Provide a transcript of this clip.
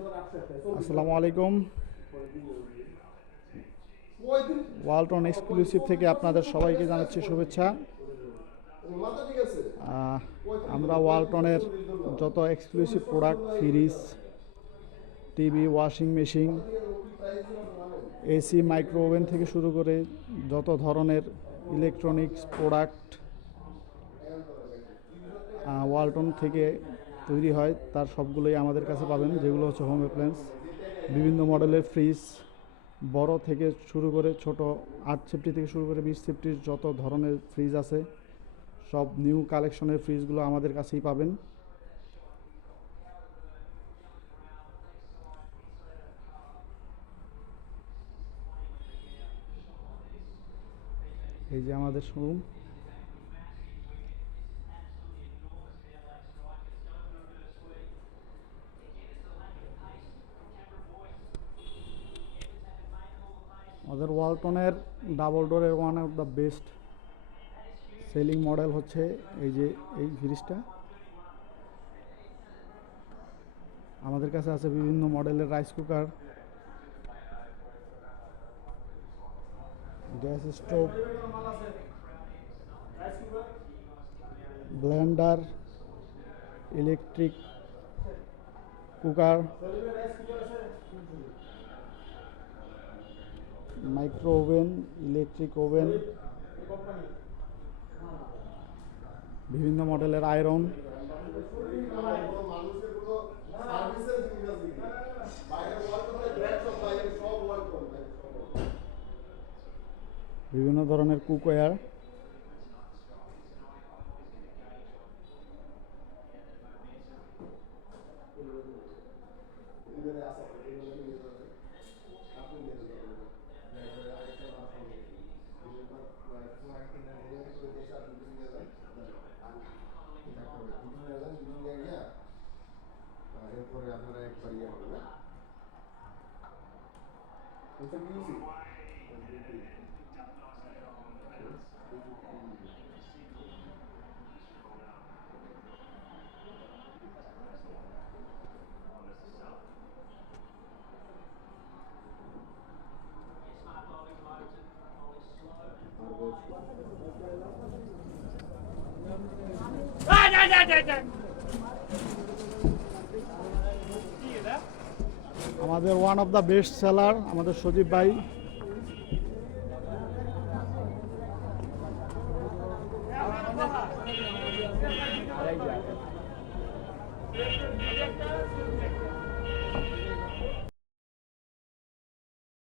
আসসালামু আলাইকুম। Walton exclusive থেকে আপনাদের সবাইকে জানাচ্ছি শুভেচ্ছা। আমরা ওয়ালটনের যত exclusive product, fridge, TV, washing machine, AC, micro oven থেকে শুরু করে যত ধরনের ইলেকট্রনিক্স প্রোডাক্ট ওয়ালটন থেকে তৈরি হয় তার সবগুলোই আমাদের কাছে পাবেন, যেগুলো হচ্ছে হোম অ্যাপ্লায়েন্স, বিভিন্ন মডেলের ফ্রিজ, বড় থেকে শুরু করে ছোট 8 সেফটি থেকে শুরু করে 20 সেফটির যত ধরনের ফ্রিজ আছে সব নিউ কালেকশনের ফ্রিজগুলো আমাদের কাছেই পাবেন। এই যে আমাদের শোরুম। আমাদের ওয়ালটনের ডাবল ডোরের one of the best selling model হচ্ছে এই যে এই ফ্রিজটা। আমাদের কাছে আছে বিভিন্ন মডেলের rice cooker, gas stove, Blender, electric cooker, micro oven, electric oven, বিভিন্ন মডেলের আয়রন, বিভিন্ন ধরনের কুকওয়্যার, আমাদের one of the best seller আমাদের সজীব ভাই